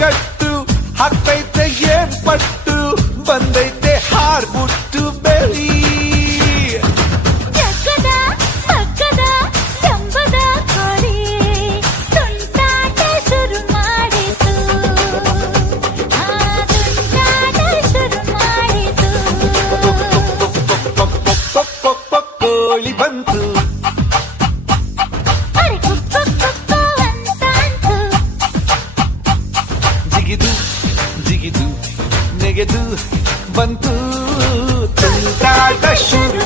ಕಟ್ಟು ಹಾಕ್ತೈತೆ ಏನ್ ಪಟ್ಟು ಬಂದೈತೆ ಹಾರ್ಬಿಟ್ಟು ಬೆಳಿ ಜಗ್ಗದ ಮಗ್ಗದ ಜಂಬದ ಕೋಳಿ ತುಂಟಾಟ ಶುರು ಮಾಡಿತು ತುಂಟಾಟ ಶುರು ಮಾಡಿತು ಕೋಳಿ ಬಂತು ಅರೆ ಕುಕ್ಕು ಕುಕ್ಕು ಅಂತಾಂತು ಜಿಗಿದು ಜಿಗಿದು ನೆಗೆದು ಬಂತು ತುಂಟಾಟ ಶುರು